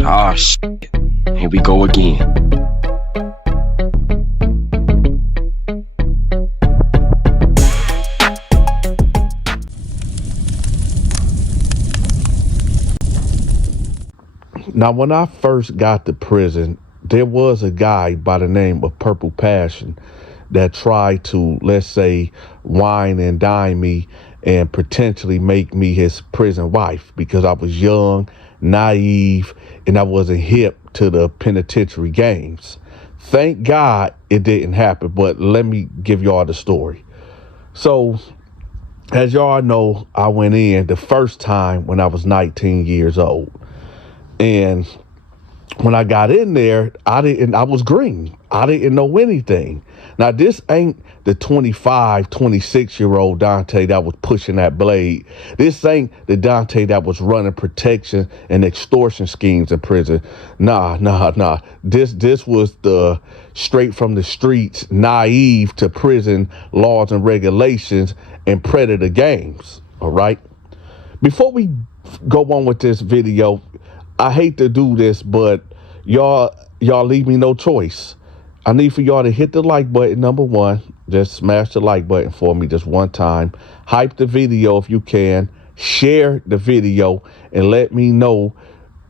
Ah, shit. Here we go again. Now, when I first got to prison, there was a guy by the name of Purple Passion that tried to, let's say, wine and dine me and potentially make me his prison wife because I was young, naive, and I wasn't hip to the penitentiary games. Thank God it didn't happen, but let me give y'all the story. So, as y'all know, I went in the first time when I was 19 years old. And when I got in there, I was green. I didn't know anything. Now, this ain't the 25, 26-year-old Dante that was pushing that blade. This ain't the Dante that was running protection and extortion schemes in prison. Nah. This was the straight from the streets, naive to prison laws and regulations and predator games, all right? Before we go on with this video, I hate to do this, but y'all leave me no choice. I need for y'all to hit the like button, number one. Just smash the like button for me just one time. Hype the video if you can. Share the video and let me know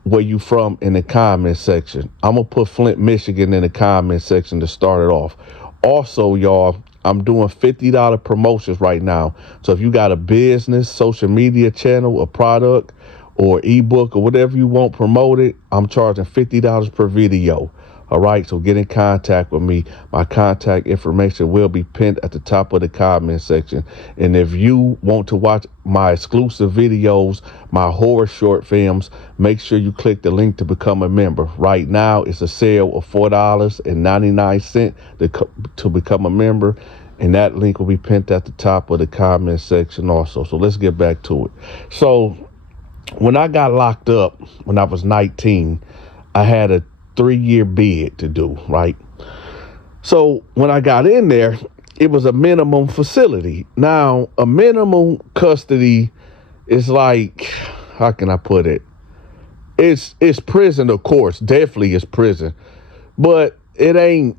where you from in the comment section. I'm going to put Flint, Michigan in the comment section to start it off. Also, y'all, I'm doing $50 promotions right now. So if you got a business, social media channel, a product, or ebook or whatever you want promoted, I'm charging $50 per video. All right, so get in contact with me. My contact information will be pinned at the top of the comment section. And if you want to watch my exclusive videos, my horror short films, make sure you click the link to become a member. Right now, it's a sale of $4.99 to become a member. And that link will be pinned at the top of the comment section also. So let's get back to it. So when I got locked up when I was 19, I had a 3-year bid to do, right? So when I got in there, it was a minimum facility. Now, a minimum custody is like, how can I put it? It's prison, of course, definitely is prison, but it ain't,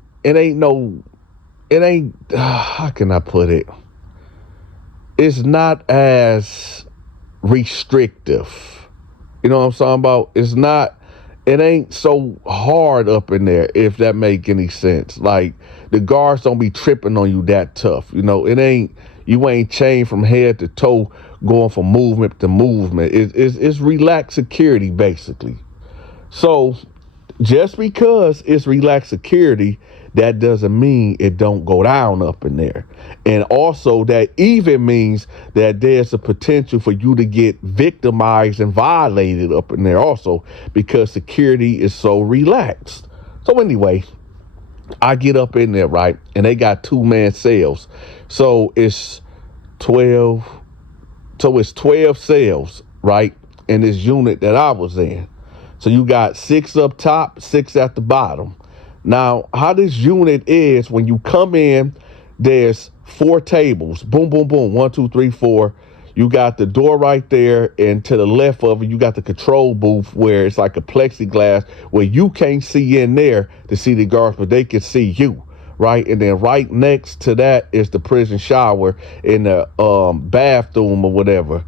how can I put it? It's not as restrictive. You know what I'm talking about? It ain't so hard up in there, if that make any sense. Like, the guards don't be tripping on you that tough. You know, you ain't chained from head to toe going from movement to movement. It's relaxed security, basically. So just because it's relaxed security, that doesn't mean it don't go down up in there. And also that even means that there's a potential for you to get victimized and violated up in there also, because security is so relaxed. So anyway, I get up in there, right? And they got 2-man cells. So it's 12 cells, right? In this unit that I was in. So you got 6 up top, 6 at the bottom. Now, how this unit is, when you come in, there's 4 tables. Boom, boom, boom. 1, 2, 3, 4. You got the door right there, and to the left of it, you got the control booth where it's like a plexiglass where you can't see in there to see the guards, but they can see you, right? And then right next to that is the prison shower in the bathroom or whatever.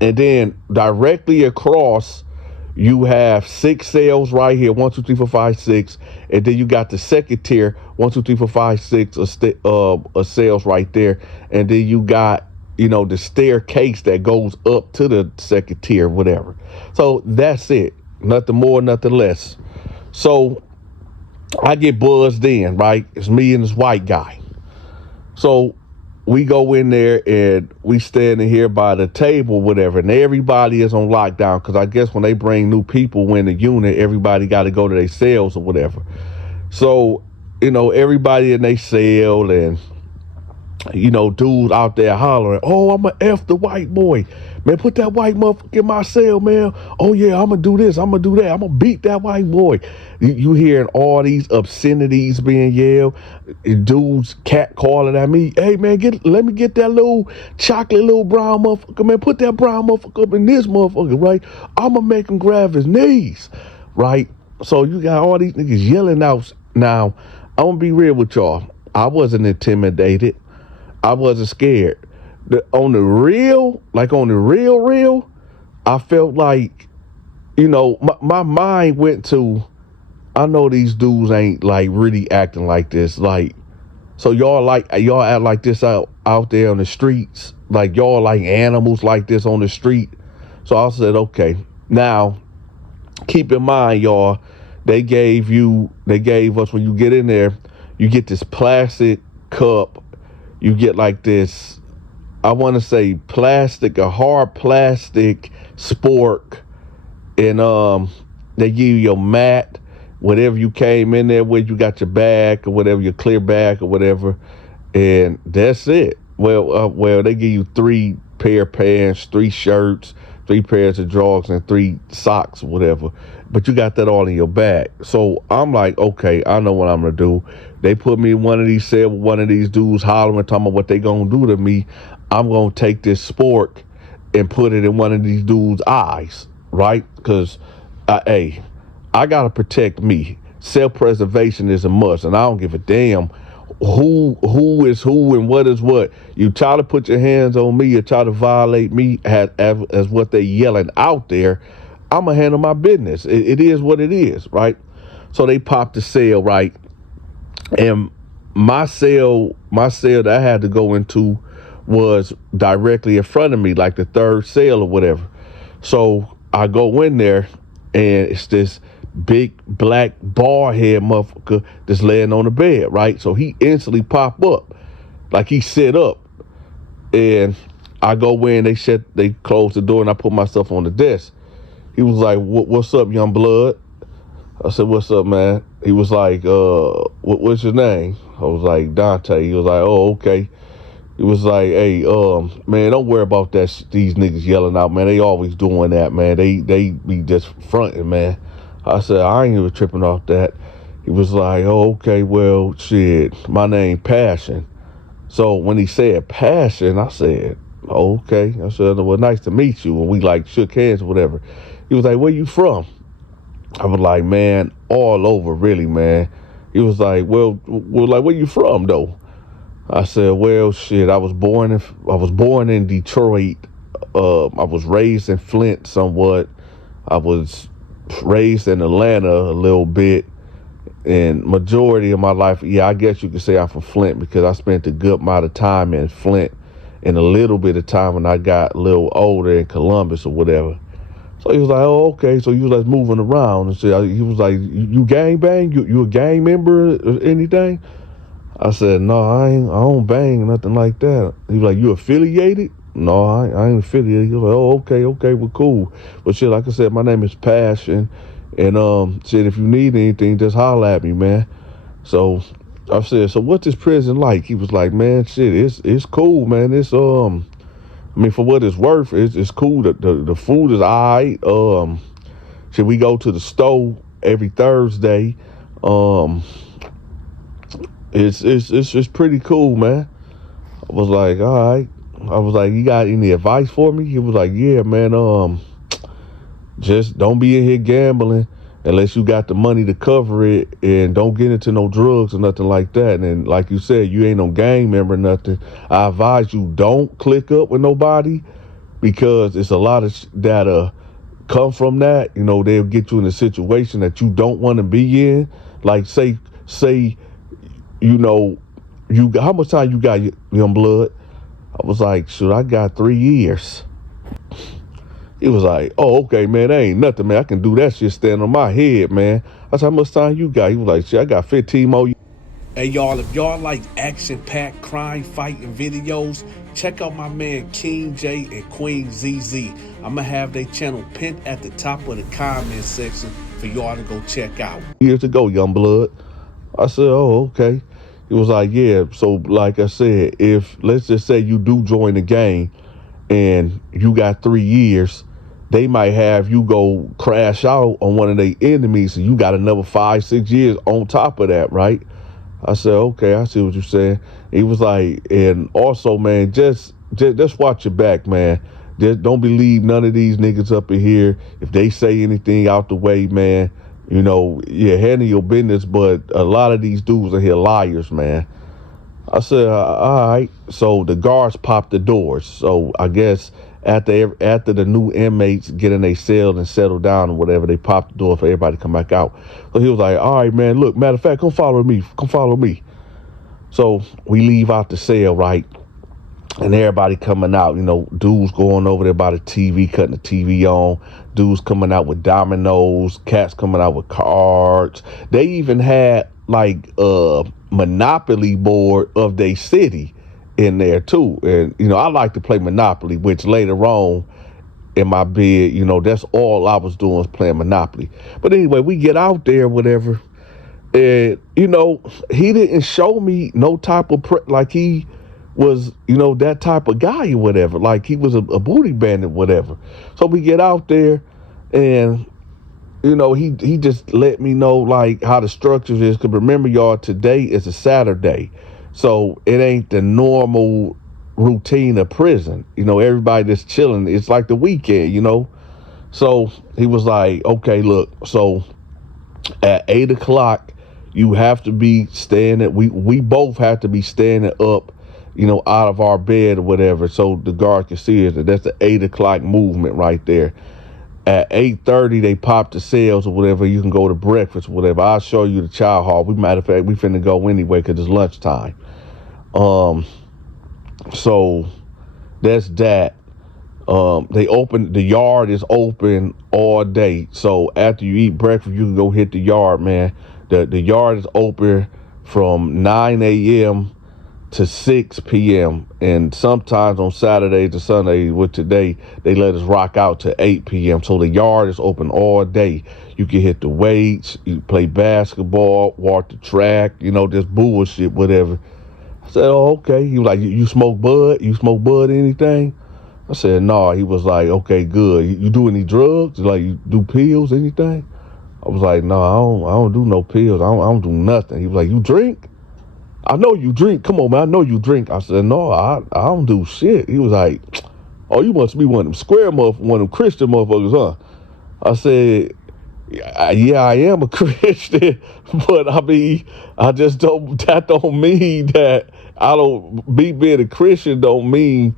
And then directly across, you have 6 cells right here, 1, 2, 3, 4, 5, 6, and then you got the second tier, 1, 2, 3, 4, 5, 6 cells right there, and then you got, the staircase that goes up to the second tier, whatever. So that's it, nothing more, nothing less. So I get buzzed in, right? It's me and this white guy. So we go in there and we standing here by the table, whatever, and everybody is on lockdown because I guess when they bring new people in the unit, everybody got to go to their cells or whatever. So, everybody in their cell, and dudes out there hollering, "Oh, I'm gonna F the white boy. Man, put that white motherfucker in my cell, man. Oh, yeah, I'm gonna do this. I'm gonna do that. I'm gonna beat that white boy." You hearing all these obscenities being yelled. Dudes cat calling at me, "Hey, man, let me get that little chocolate little brown motherfucker, man. Put that brown motherfucker up in this motherfucker, right? I'm gonna make him grab his knees, right?" So you got all these niggas yelling out. Now, I'm gonna be real with y'all. I wasn't intimidated. I wasn't scared. On the real, I felt like, my mind went to, I know these dudes ain't like really acting like this. Like, so y'all act like this out there on the streets. Like y'all like animals like this on the street. So I said, okay, now keep in mind, y'all, they gave us, when you get in there, you get this plastic cup. You get like this, I want to say a hard plastic spork, and they give you your mat, whatever you came in there with. You got your bag or whatever, your clear bag or whatever, and that's it. Well, they give you 3 pair of pants, 3 shirts, 3 pairs of drawers, and 3 socks, whatever. But you got that all in your bag. So I'm like, okay, I know what I'm gonna do. They put me in one of these cells with one of these dudes hollering, talking about what they gonna do to me. I'm gonna take this spork and put it in one of these dudes' eyes, right? Because, I gotta protect me. Self-preservation is a must, and I don't give a damn who is who and what is what. You try to put your hands on me, you try to violate me as what they yelling out there, I'm gonna handle my business. It is what it is, right? So they popped the cell, right? And my cell that I had to go into was directly in front of me, like the 3rd cell or whatever. So I go in there, and it's this big black bald head motherfucker that's laying on the bed, right? So he instantly pop up, like he sit up, and I go in. They close the door, and I put myself on the desk. He was like, "What's up, young blood?" I said, "What's up, man?" He was like, "What's your name?" I was like, "Donta." He was like, "Oh, okay." He was like, "Hey, man, don't worry about that. These niggas yelling out, man. They always doing that, man. They be just fronting, man." I said, "I ain't even tripping off that." He was like, "Oh, okay, well, shit, my name Passion." So when he said Passion, I said, "Oh, okay." I said, "Well, nice to meet you." And we like shook hands or whatever. He was like, "Where you from?" I was like, "Man, all over, really, man." He was like, well, like, "Where you from, though?" I said, "Well, shit, I was born in Detroit. I was raised in Flint somewhat. I was raised in Atlanta a little bit, and majority of my life, yeah, I guess you could say I'm from Flint, because I spent a good amount of time in Flint and a little bit of time when I got a little older in Columbus or whatever." So he was like, "Oh, okay." So he was like moving around and shit. He was like, "You gang bang? You a gang member or anything?" I said, "No, I don't bang, nothing like that." He was like, "You affiliated?" "No, I ain't affiliated." He was like, "Oh, okay, well, cool. But shit, like I said, my name is Passion, and shit, if you need anything, just holler at me, man." So I said, "So what's this prison like?" He was like, "Man, shit, it's cool, man. It's I mean, for what it's worth, it's cool. The food is alright. Shit, we go to the store every Thursday. It's just pretty cool, man." I was like, "All right." I was like, "You got any advice for me?" He was like, "Yeah, man. Just don't be in here gambling unless you got the money to cover it, and don't get into no drugs or nothing like that. And like you said, you ain't no gang member or nothing. I advise you don't click up with nobody, because it's a lot of that come from that. They'll get you in a situation that you don't want to be in. Like say, how much time you got, young blood?" I was like, "Shoot, I got 3 years." He was like, "Oh, okay, man, that ain't nothing, man. I can do that shit standing on my head, man." I said, "How much time you got?" He was like, "Shit, I got 15 more years." Hey, y'all, if y'all like action-packed crime fighting videos, check out my man King J and Queen ZZ. I'm going to have their channel pinned at the top of the comment section for y'all to go check out. Years ago, young blood. I said, "Oh, okay." He He was like, yeah, so like I said, if let's just say you do join the gang and you got 3 years, they might have you go crash out on one of their enemies and you got another 5-6 years on top of that, right? I said, okay, I see what you're saying. He was like, and also, man, just watch your back, man. Just don't believe none of these niggas up in here. If they say anything out the way, man, yeah, handle your business, but a lot of these dudes are here liars, man. I said, all right. So the guards popped the doors. So I guess after the new inmates get in their cell and settle down or whatever, they popped the door for everybody to come back out. So he was like, all right, man, look, matter of fact, come follow me. Come follow me. So we leave out the cell, right? And everybody coming out, dudes going over there by the TV, cutting the TV on, dudes coming out with dominoes, cats coming out with cards. They even had like a Monopoly board of their city in there too. And, I like to play Monopoly, which later on in my bed, that's all I was doing was playing Monopoly. But anyway, we get out there, whatever. And, he didn't show me no type of, like he was, that type of guy or whatever. Like he was a booty bandit, whatever. So we get out there and, he just let me know like how the structure is. Because remember, y'all, today is a Saturday. So it ain't the normal routine of prison. Everybody just chilling. It's like the weekend, So he was like, okay, look, so at 8 o'clock, you have to be standing. We both have to be standing up, out of our bed or whatever, so the guard can see us. That's the 8 o'clock movement right there. At 8:30, they pop the cells or whatever. You can go to breakfast or whatever. I'll show you the child hall. Matter of fact, we finna go anyway because it's lunchtime. So that's that. The yard is open all day. So after you eat breakfast, you can go hit the yard, man. The yard is open from 9 a.m. to 6 p.m. And sometimes on Saturdays to Sundays, with today, they let us rock out to 8 p.m. So the yard is open all day. You can hit the weights, you play basketball, walk the track, just bullshit, whatever. I said, oh, okay. He was like, you smoke bud? You smoke bud, anything? I said, no. He was like, okay, good. You do any drugs? Like, you do pills, anything? I was like, no, I don't do no pills. I don't do nothing. He was like, you drink? I know you drink. Come on, man. I know you drink. I said, no, I don't do shit. He was like, oh, you must be one of them square one of them Christian motherfuckers, huh? I said, yeah, I am a Christian, but I mean, that don't mean that me being a Christian don't mean,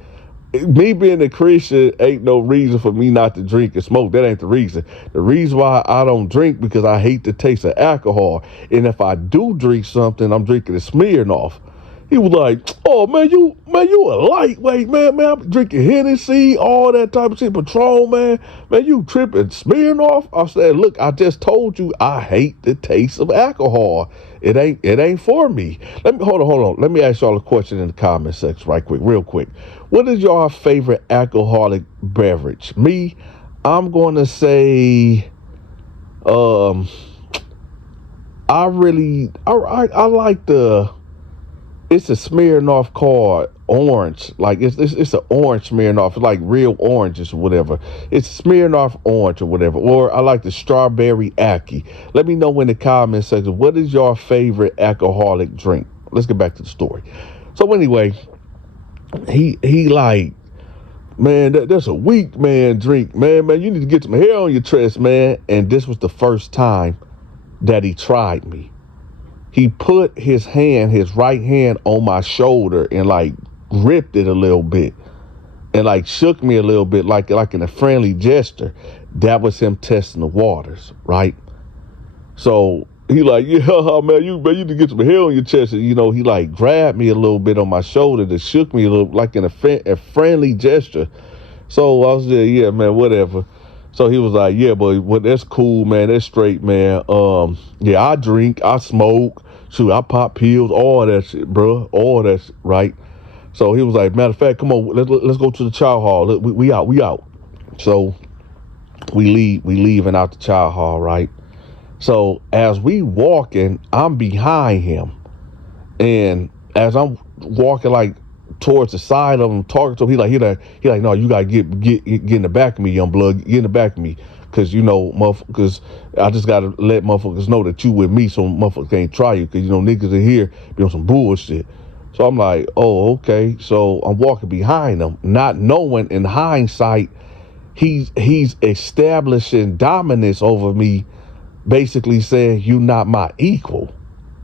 me being a Christian ain't no reason for me not to drink and smoke. That ain't the reason. The reason why I don't drink because I hate the taste of alcohol. And if I do drink something, I'm drinking a Smirnoff. He was like, oh, man, you a lightweight, man. I'm drinking Hennessy, all that type of shit, Patron, man. Man, you tripping Smirnoff? I said, look, I just told you I hate the taste of alcohol. It ain't for me. Hold on. Let me ask y'all a question in the comment section real quick. What is your favorite alcoholic beverage? Me, I'm going to say, I like it's a Smirnoff called orange. Like it's an orange Smirnoff. It's like real oranges or whatever. It's Smirnoff orange or whatever. Or I like the strawberry Aki. Let me know in the comment section, what is your favorite alcoholic drink? Let's get back to the story. So anyway, he like, man, that's a weak man drink, man. You need to get some hair on your chest, man. And this was the first time that he tried me. He put his right hand on my shoulder and like gripped it a little bit and like shook me a little bit like in a friendly gesture. That was him testing the waters, right? So he like, yeah, man, you need to get some hair on your chest. And, he like grabbed me a little bit on my shoulder and shook me a little, like in a friendly gesture. So I was there, yeah, man, whatever. So he was like, yeah, but that's cool, man. That's straight, man. Yeah, I drink, I smoke, shoot, I pop pills, all that shit, bro. All that shit, right? So he was like, matter of fact, come on, let's go to the child hall. We out. So we leaving out the child hall, right? So as we walking, I'm behind him. And as I'm walking like towards the side of him, talking to him, he like, no, you gotta get in the back of me, young blood, get in the back of me, cause motherfuckers, I just gotta let motherfuckers know that you with me, so motherfuckers can't try you, cause niggas in here be on some bullshit. So I'm like, oh, okay. So I'm walking behind him, not knowing in hindsight, he's establishing dominance over me, basically saying you not my equal.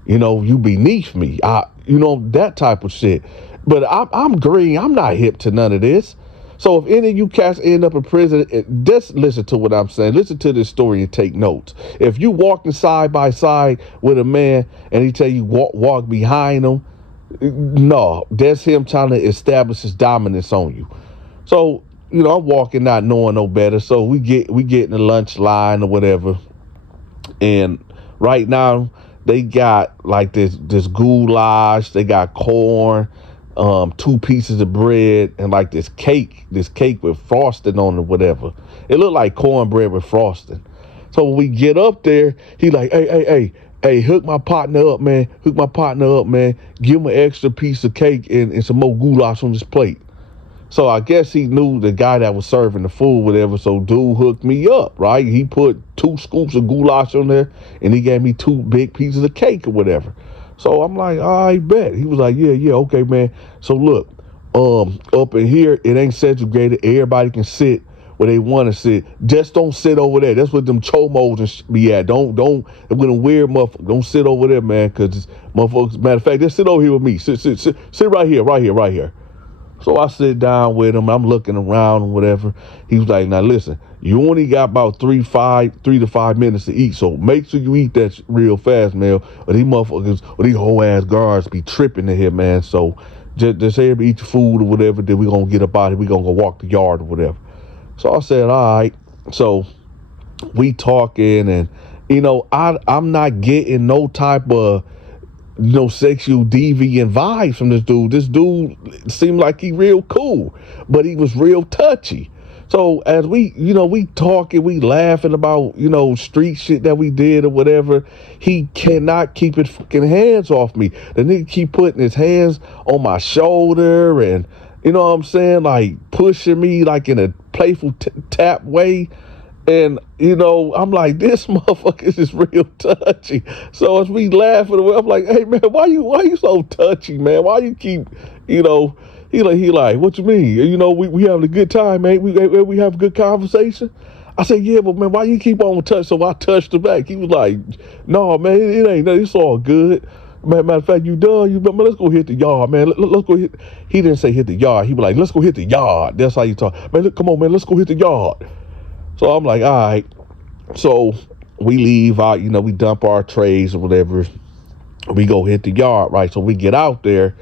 You beneath me. That type of shit. But I'm green. I'm not hip to none of this. So if any of you cats end up in prison, just listen to what I'm saying. Listen to this story and take notes. If you walking side by side with a man and he tell you walk behind him, no, that's him trying to establish his dominance on you. So, I'm walking not knowing no better. So we get in the lunch line or whatever. And right now, they got like this goulash. They got corn, 2 pieces of bread, and like this cake with frosting on it, whatever. It looked like cornbread with frosting. So when we get up there, he like, hey, hook my partner up, man. Give him an extra piece of cake and some more goulash on this plate. So I guess he knew the guy that was serving the food, whatever. So dude hooked me up, right? He put 2 scoops of goulash on there, and he gave me 2 big pieces of cake or whatever. So I'm like, I bet. He was like, yeah, okay, man. So look, up in here, it ain't segregated. Everybody can sit where they want to sit. Just don't sit over there. That's what them chomos and be at. Don't with them weird motherfuckers. Don't sit over there, man, because motherfuckers. Matter of fact, just sit over here with me. Sit right here. So I sit down with him. I'm looking around and whatever. He was like, now listen, you only got about 3 to 5 minutes to eat. So make sure you eat that real fast, man. Or these motherfuckers, or these whole ass guards be tripping in here, man. So just say eat your food or whatever. Then we gonna get up out here. We gonna go walk the yard or whatever. So I said, all right. So we talking and, I'm not getting no type of, sexual deviant vibes from this dude. This dude seemed like he real cool, but he was real touchy. So as we talking, we laughing about, street shit that we did or whatever, he cannot keep his fucking hands off me. The nigga keep putting his hands on my shoulder and, you know what I'm saying, like pushing me like in a playful tap way. And, I'm like, this motherfucker is real touchy. So as we laughing, I'm like, hey, man, why you so touchy, man? Why you keep, he like, what you mean? We having a good time, man. We have a good conversation. I said, yeah, but, man, why you keep on touch? So I touched him back. He was like, no, man, it ain't nothing. It's all good. Matter of fact, you done? Man, let's go hit the yard, man. Let's go hit. He didn't say hit the yard. He was like, let's go hit the yard. That's how you talk. Man, come on, man, let's go hit the yard. So I'm like, all right. So we leave out, we dump our trays or whatever. We go hit the yard, right? So we get out there,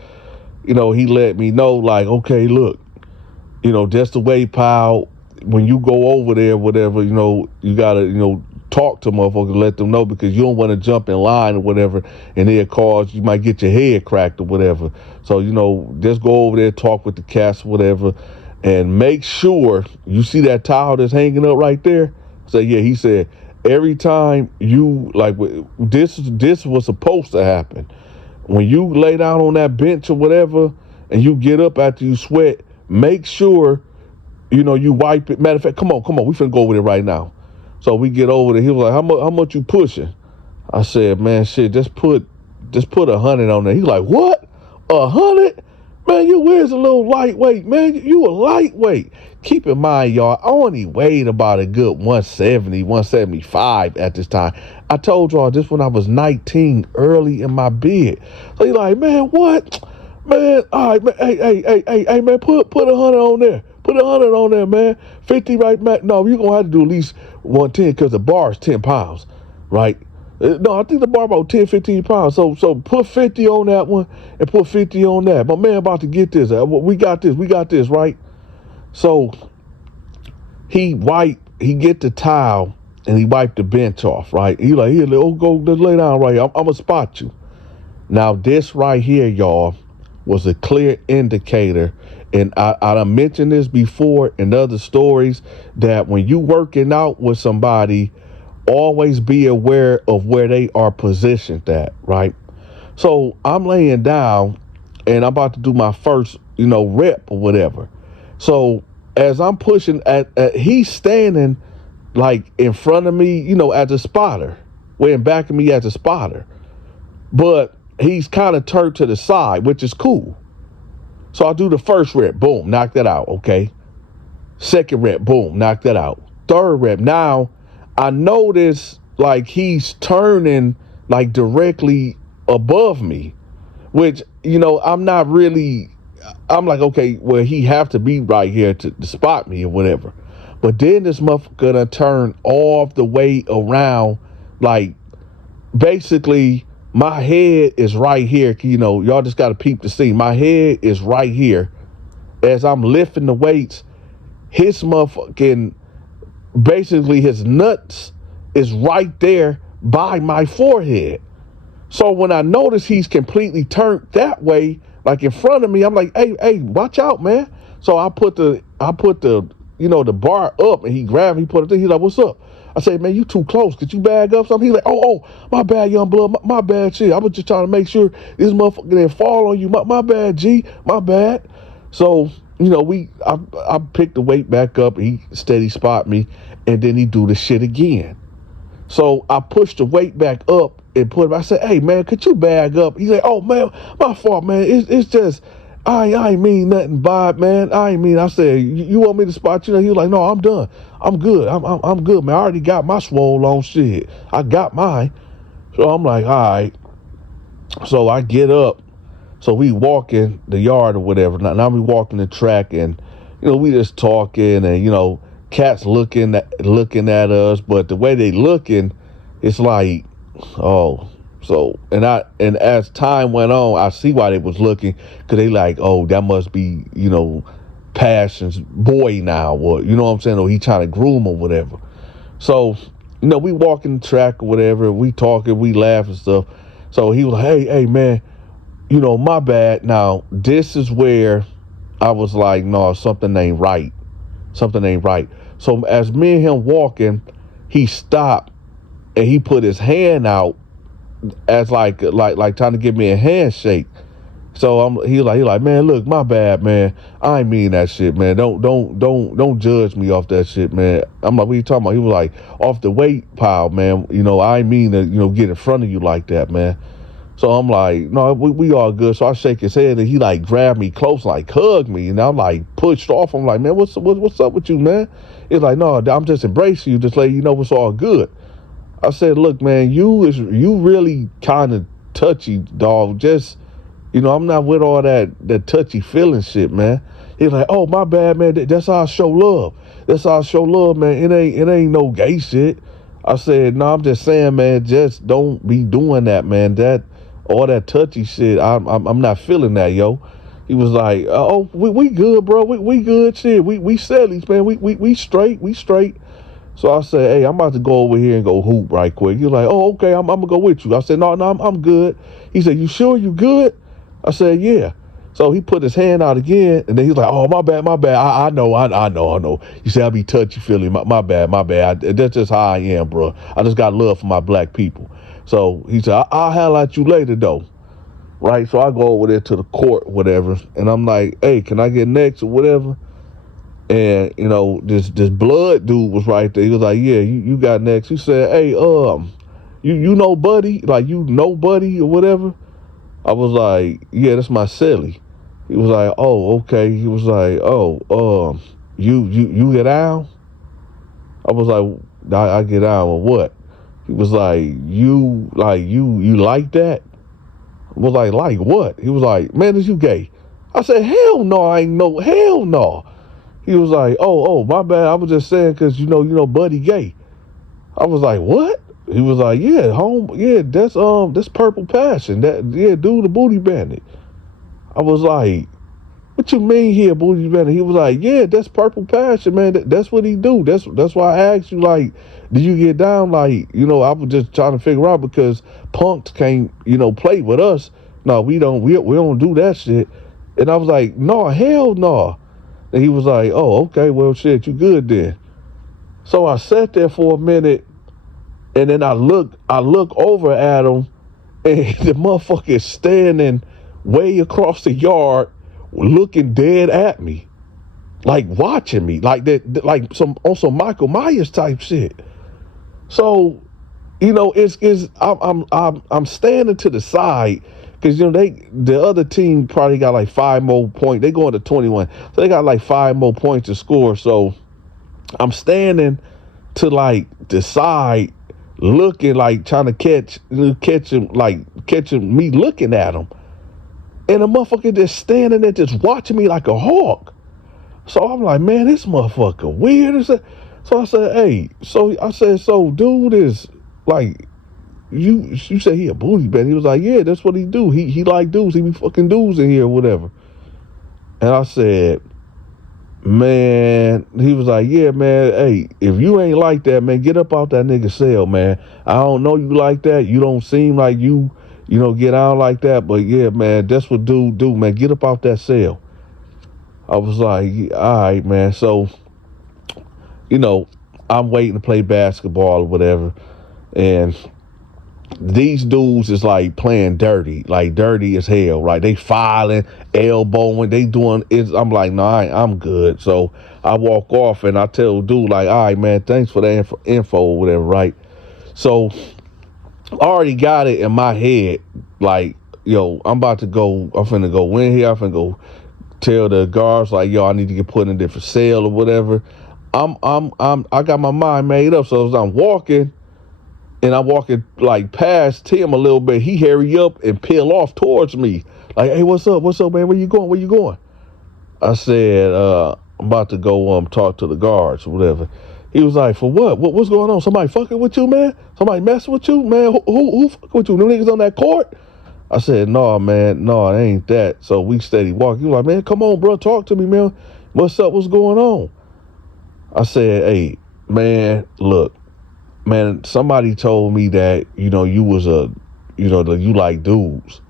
he let me know, like, okay, look, just the way, pal, when you go over there, whatever, you gotta, talk to motherfuckers, let them know, because you don't want to jump in line or whatever, and they'll cause, you might get your head cracked or whatever. So, just go over there, talk with the cats, whatever. And make sure you see that towel that's hanging up right there. So yeah, he said, every time you, like, this was supposed to happen. When you lay down on that bench or whatever, and you get up after you sweat, make sure, you wipe it. Matter of fact, come on, we finna go over there right now. So we get over there. He was like, how much you pushing? I said, man, shit, just put 100 on there. He's like, what? 100? Man, you wears a little lightweight, man. You a lightweight. Keep in mind, y'all, I only weighed about a good 170, 175 at this time. I told y'all this when I was 19, early in my bid. So you're like, man, what? Man, all right, man, hey, man, put 100 on there. Put 100 on there, man. 50 right, man. No, you're going to have to do at least 110 because the bar is 10 pounds, right? No, I think the bar about 10, 15 pounds. So put 50 on that one and put 50 on that. My man about to get this. We got this, right? So he get the towel and he wiped the bench off, right? He like, here, go lay down right here. I'm going to spot you. Now, this right here, y'all, was a clear indicator. And I done mentioned this before in other stories that when you working out with somebody, always be aware of where they are positioned at, right? So I'm laying down and I'm about to do my first, rep or whatever. So as I'm pushing he's standing like in front of me, as a spotter, way in back of me as a spotter. But he's kind of turned to the side, which is cool. So I'll do the first rep, boom, knock that out, okay? Second rep, boom, knock that out. Third rep, now I notice like he's turning like directly above me, which, I'm not really, I'm like, okay, well, he have to be right here to spot me or whatever. But then this motherfucker gonna turn all the way around, like basically my head is right here. Y'all just gotta peep the scene. My head is right here as I'm lifting the weights. His motherfucking, basically his nuts is right there by my forehead. So when I notice he's completely turned that way, like in front of me, I'm like, hey, watch out, man. So I put the the bar up, and he grabbed me, he put it there. He's like, what's up? I say, man, you too close. Could you bag up something? He's like, oh, my bad, young blood. My bad, shit. I was just trying to make sure this motherfucker didn't fall on you. My bad, G. My bad. So, I picked the weight back up. He steady spot me, and then he do the shit again. So I pushed the weight back up and put it. I said, hey, man, could you bag up? He's like, oh, man, my fault, man. It's just, I ain't mean nothing by it, man. I said, you want me to spot you? He was like, no, I'm done. I'm good. I'm good, man. I already got my swole on shit. I got mine. So I'm like, all right. So I get up. So we walk in the yard or whatever. Now we walking the track, and, we just talking, and, cats looking at us, but the way they looking, it's like, oh. So and as time went on, I see why they was looking, because they like, oh, that must be, Passion's boy now, or you know what I'm saying, or he trying to groom or whatever. So, we walking the track or whatever, we talking, we laugh and stuff. So he was like, hey man, my bad. Now this is where I was like, no, something ain't right. So as me and him walking, he stopped and he put his hand out as like trying to give me a handshake. So he like, man, look, my bad, man. I ain't mean that shit, man. Don't judge me off that shit, man. I'm like, what are you talking about? He was like, off the weight pile, man. I ain't mean to, get in front of you like that, man. So I'm like, no, we all good. So I shake his head, and he like grabbed me close, like hugged me, and I'm like pushed off. I'm like, man, what's up with you, man? He's like, no, I'm just embracing you, just letting you know it's all good. I said, look, man, you really kind of touchy, dog. Just, I'm not with all that touchy feeling shit, man. He's like, oh, my bad, man. That's how I show love. Man. It ain't no gay shit. I said, no, I'm just saying, man, just don't be doing that, man. All that touchy shit, I'm not feeling that, yo. He was like, oh, we good, bro. We good, shit. We sellies, man. We straight. So I said, hey, I'm about to go over here and go hoop right quick. He was like, oh, okay, I'm gonna go with you. I said, no, I'm good. He said, you sure you good? I said, yeah. So he put his hand out again, and then he's like, oh, my bad. I know. You say I be touchy-feely. My bad. That's just how I am, bro. I just got love for my black people. So he said, I'll holler at you later, though. Right? So I go over there to the court, whatever, and I'm like, hey, can I get next or whatever? And, this blood dude was right there. He was like, yeah, you got next. He said, hey, you know Buddy? Like, you know Buddy or whatever? I was like, yeah, that's my celly. He was like, oh, okay. He was like, oh, you get down? I was like, I get down or what? He was like, you like that? I was like what? He was like, man, is you gay? I said, hell no, I ain't no, hell no. He was like, oh, my bad. I was just saying because, Buddy gay. I was like, what? He was like, yeah, that's Purple Passion. Dude, the booty bandit. I was like, what you mean here, booty bandit? He was like, yeah, that's Purple Passion, man. That's what he do. That's why I asked you, like, did you get down? Like, I was just trying to figure out because punks can't, play with us. No, we don't do that shit. And I was like, no, hell no. And he was like, oh, okay, well, shit, you good then. So I sat there for a minute, and then I look over at him, And the motherfucker is standing way across the yard looking dead at me, like watching me, like that, like some on some Michael Myers type shit. So, I'm standing to the side because the other team probably got like 5 more points. They going to 21, so they got like 5 more points to score. So I'm standing to like the side, looking like trying to catch him, like catching me looking at him, and the motherfucker just standing there just watching me like a hawk. So I'm like, man, this motherfucker weird. So I said, hey, so dude is like, you said he a booty man. He was like, yeah, that's what he do. He like dudes. He be fucking dudes in here or whatever. And I said, man, he was like, yeah, man, hey, if you ain't like that, man, get up out that nigga cell, man. I don't know you like that. You don't seem like you get out like that. But yeah, man, that's what dude do, man. Get up out that cell. I was like, all right, man. So, I'm waiting to play basketball or whatever. And these dudes is like playing dirty as hell, right? They filing, elbowing, they doing it. I'm like, no, I'm good. So I walk off and I tell dude like, all right, man, thanks for the info or whatever, right? So I already got it in my head, like, yo, I'm finna go in here, I'm finna go tell the guards like, yo, I need to get put in a different cell or whatever. I got my mind made up. So as I'm walking, and I'm walking like past Tim a little bit, he hurry up and peel off towards me. Like, hey, what's up, man? Where you going? I said, I'm about to go talk to the guards or whatever. He was like, for what? What's going on? Somebody fucking with you, man? Somebody messing with you, man? Who fucking with you? Them niggas on that court? I said, no, man, no, it ain't that. So we steady walking. He was like, man, come on, bro, talk to me, man. What's up? What's going on? I said, hey, man, look, man, somebody told me that, you was you like dudes.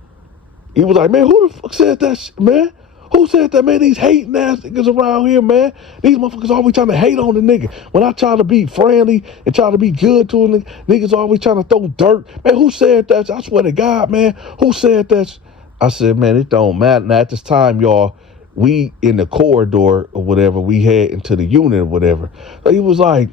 He was like, man, who the fuck said that shit, man? Who said that, man? These hating ass niggas around here, man. These motherfuckers always trying to hate on the nigga. When I try to be friendly and try to be good to a nigga, niggas always trying to throw dirt. Man, who said that? I swear to God, man. Who said that? I said, man, it don't matter. Now, at this time, y'all, we in the corridor or whatever, we head into the unit or whatever. So he was like,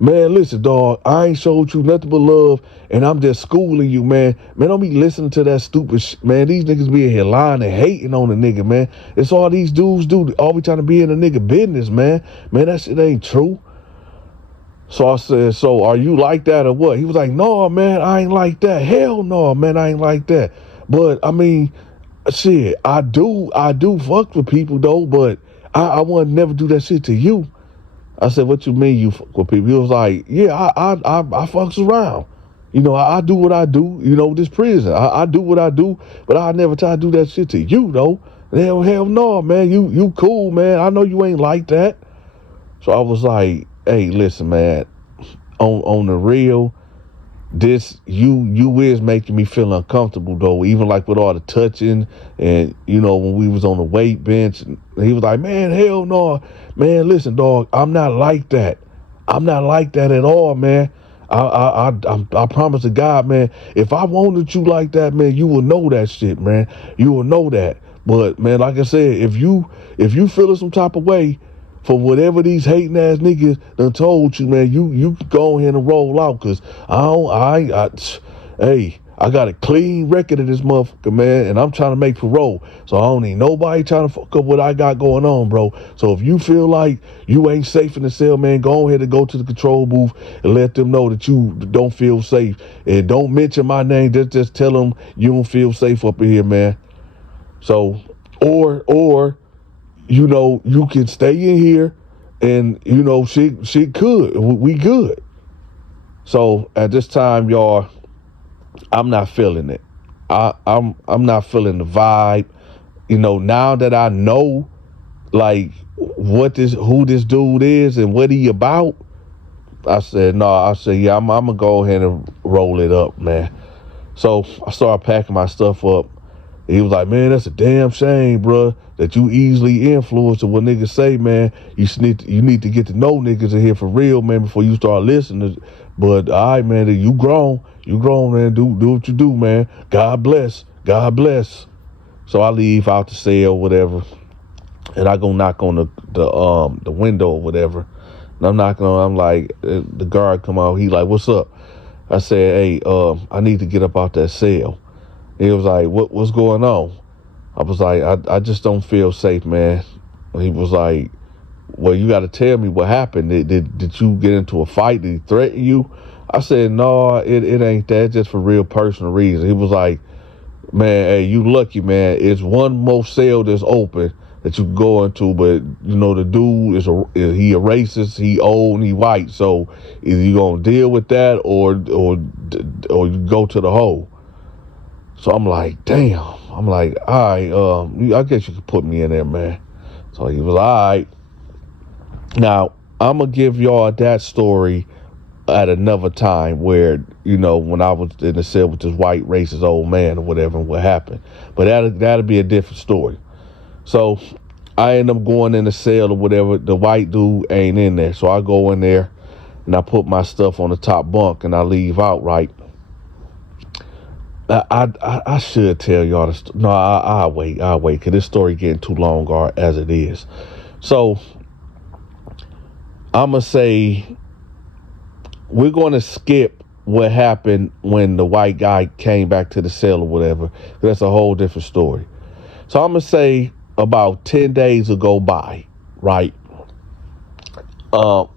man, listen, dog, I ain't showed you nothing but love, and I'm just schooling you, man. Man, don't be listening to that stupid shit, man. These niggas be in here lying and hating on the nigga, man. It's all these dudes do, always trying to be in the nigga business, man. Man, that shit ain't true. So I said, so are you like that or what? He was like, no, man, I ain't like that. Hell no, man, I ain't like that. But, I mean, shit, I do fuck with people, though, but I want to never do that shit to you. I said, what you mean you fuck with people? He was like, yeah, I fucks around. I do what I do, this prison. I do what I do, but I never try to do that shit to you, though. Hell no, man. You cool, man. I know you ain't like that. So I was like, hey, listen, man, on the real, this you is making me feel uncomfortable though, even like with all the touching and when we was on the weight bench. And he was like, man, hell no, man, listen, dog, I'm not like that at all, man. I promise to God, man, if I wanted you like that, man, you will know that shit, man. You will know that. But man, like I said, if you feeling some type of way for whatever these hating ass niggas done told you, man, you go ahead and roll out, cause I got a clean record of this motherfucker, man, and I'm trying to make parole. So I don't need nobody trying to fuck up what I got going on, bro. So if you feel like you ain't safe in the cell, man, go ahead and go to the control booth and let them know that you don't feel safe. And don't mention my name, just tell them you don't feel safe up in here, man. So, or you can stay in here and, she could. We good. So at this time, y'all, I'm not feeling it. I'm not feeling the vibe. Now that I know, like, who this dude is and what he about, I said, yeah, I'm going to go ahead and roll it up, man. So I started packing my stuff up. He was like, man, that's a damn shame, bro, that you easily influence what niggas say, man. You need to get to know niggas in here for real, man, before you start listening. But all right, man, you grown, man. Do what you do, man. God bless. So I leave out the cell, whatever, and I go knock on the window or whatever. And I'm like, the guard come out. He like, what's up? I said, hey, I need to get up out that cell. He was like, what's going on? I was like, I just don't feel safe, man. He was like, well, you got to tell me what happened. Did you get into a fight? Did he threaten you? I said, no, it ain't that. Just for real personal reasons. He was like, man, hey, you lucky, man. It's one more cell that's open that you can go into, but the dude he a racist, he old, and he white. So either you gonna deal with that or you go to the hole. So I'm like, damn. I'm like, all right, I guess you could put me in there, man. So he was all right. Now, I'm going to give y'all that story at another time where, when I was in the cell with this white racist old man or whatever, and what happened. But that'll be a different story. So I end up going in the cell or whatever. The white dude ain't in there. So I go in there and I put my stuff on the top bunk and I leave out, right? I should tell y'all this. No, I'll wait, because this story getting too long as it is. So I'm going to say we're going to skip what happened when the white guy came back to the cell or whatever. That's a whole different story. So I'm going to say about 10 days ago by, right? About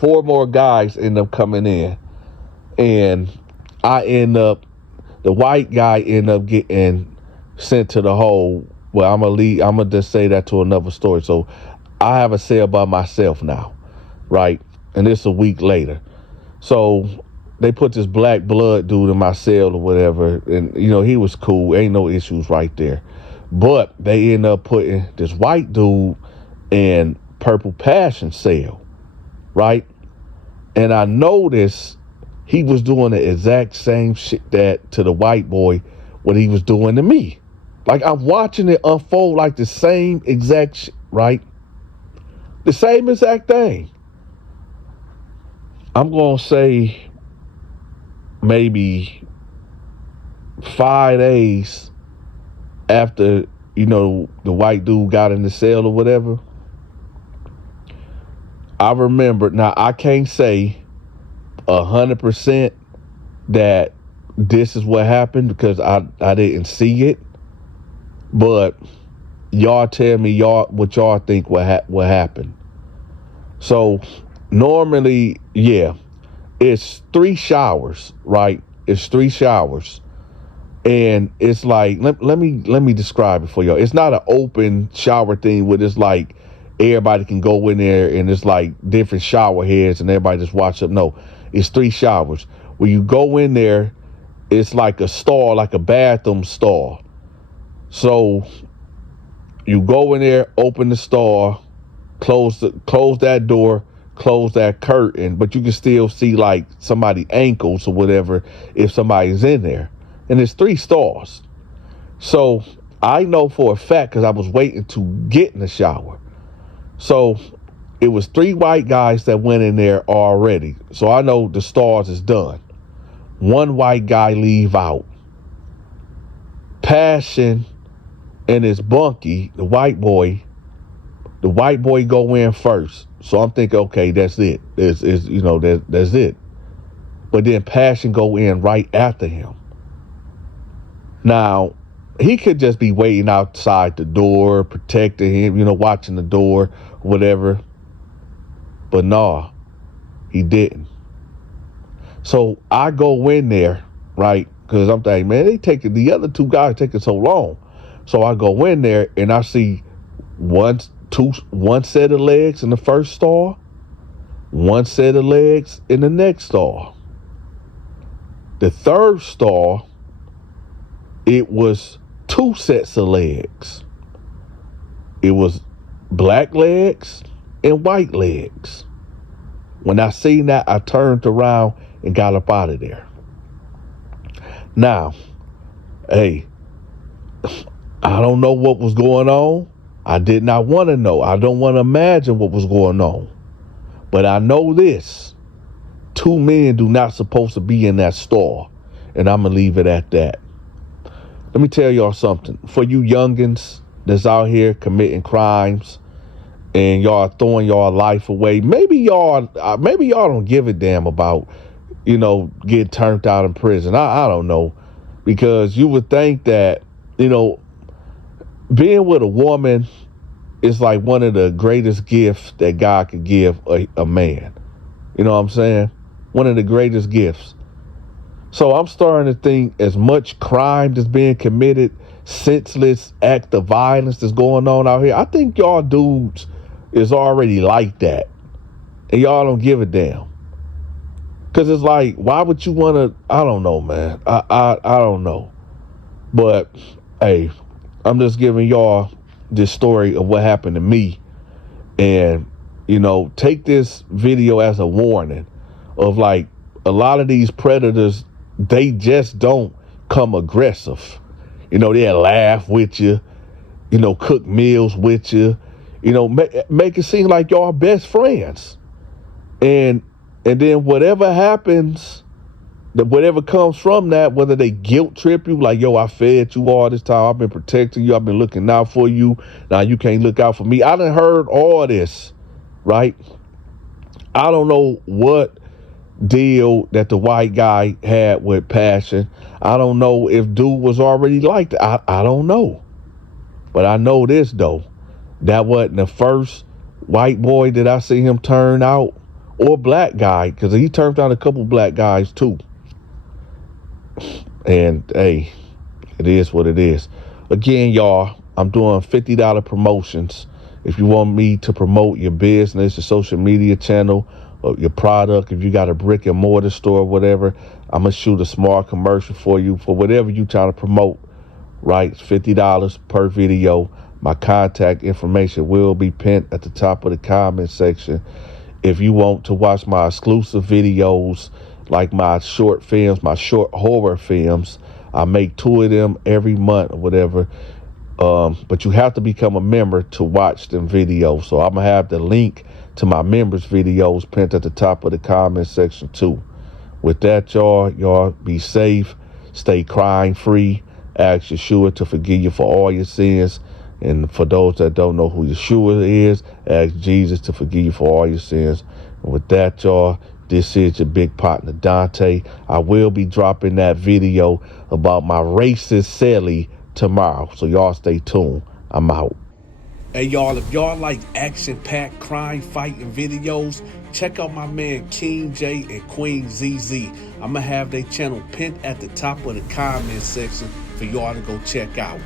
4 more guys end up coming in. And the white guy end up getting sent to the hole. Well, I'm gonna just say that to another story. So I have a cell by myself now, right? And it's a week later. So they put this black blood dude in my cell or whatever. And, he was cool. Ain't no issues right there. But they end up putting this white dude in Purple Passion cell, right? And I noticed he was doing the exact same shit to the white boy what he was doing to me. Like, I'm watching it unfold like the same exact shit, right? The same exact thing. I'm going to say maybe 5 days after, the white dude got in the cell or whatever. I remember, now I can't say 100% that this is what happened because I didn't see it, but y'all tell me what y'all think what happened. So normally, yeah, it's 3 showers, right? It's 3 showers, and it's like let me describe it for y'all. It's not an open shower thing where it's like everybody can go in there and it's like different shower heads and everybody just watch up. No. It's 3 showers. When you go in there, it's like a stall, like a bathroom stall. So you go in there, open the stall, close that door, close that curtain, but you can still see like somebody's ankles or whatever if somebody's in there. And it's 3 stalls. So I know for a fact because I was waiting to get in the shower. So it was 3 white guys that went in there already. So I know the stars is done. 1 white guy leave out. Passion and his bunkie, the white boy go in first. So I'm thinking, okay, that's it. That's it. But then Passion go in right after him. Now, he could just be waiting outside the door, protecting him, watching the door, whatever. But nah, he didn't. So I go in there, right? Because I'm thinking, man, the other 2 guys taking so long. So I go in there and I see one set of legs in the first stall, 1 set of legs in the next stall. The third stall, it was 2 sets of legs. It was black legs and white legs. When I seen that, I turned around and got up out of there. Now, hey, I don't know what was going on. I did not want to know. I don't want to imagine what was going on. But I know this. 2 men do not supposed to be in that store. And I'm going to leave it at that. Let me tell y'all something. For you youngins that's out here committing crimes and y'all throwing y'all life away, maybe y'all don't give a damn about, getting turned out in prison. I don't know. Because you would think that, being with a woman is like one of the greatest gifts that God could give a man. You know what I'm saying? One of the greatest gifts. So I'm starting to think as much crime that's being committed, senseless act of violence that's going on out here, I think y'all dudes is already like that. And y'all don't give a damn. Because it's like, why would you want to, I don't know, man. I don't know. But, hey, I'm just giving y'all this story of what happened to me. And, take this video as a warning of like a lot of these predators, they just don't come aggressive. They'll laugh with you, cook meals with you, make it seem like y'all best friends. And then whatever happens, whatever comes from that, whether they guilt trip you, like, yo, I fed you all this time, I've been protecting you, I've been looking out for you, now you can't look out for me. I done heard all this, right? I don't know what deal that the white guy had with Passion. I don't know if dude was already like that. I don't know. But I know this, though. That wasn't the first white boy that I see him turn out, or black guy, because he turned out a couple black guys, too. And, hey, it is what it is. Again, y'all, I'm doing $50 promotions. If you want me to promote your business, your social media channel, or your product, if you got a brick and mortar store or whatever, I'm going to shoot a small commercial for you for whatever you trying to promote, right? It's $50 per video. My contact information will be pinned at the top of the comment section. If you want to watch my exclusive videos, like my short films, my short horror films, I make 2 of them every month or whatever. But you have to become a member to watch them videos. So I'm going to have the link to my members' videos pinned at the top of the comment section too. With that, y'all be safe, stay crime free. Ask Yeshua to forgive you for all your sins. And for those that don't know who Yeshua is, ask Jesus to forgive you for all your sins. And with that, y'all, this is your big partner, Dante. I will be dropping that video about my racist celly tomorrow. So y'all stay tuned. I'm out. Hey, y'all, if y'all like action-packed crime fighting videos, check out my man King J and Queen ZZ. I'm going to have their channel pinned at the top of the comment section for y'all to go check out.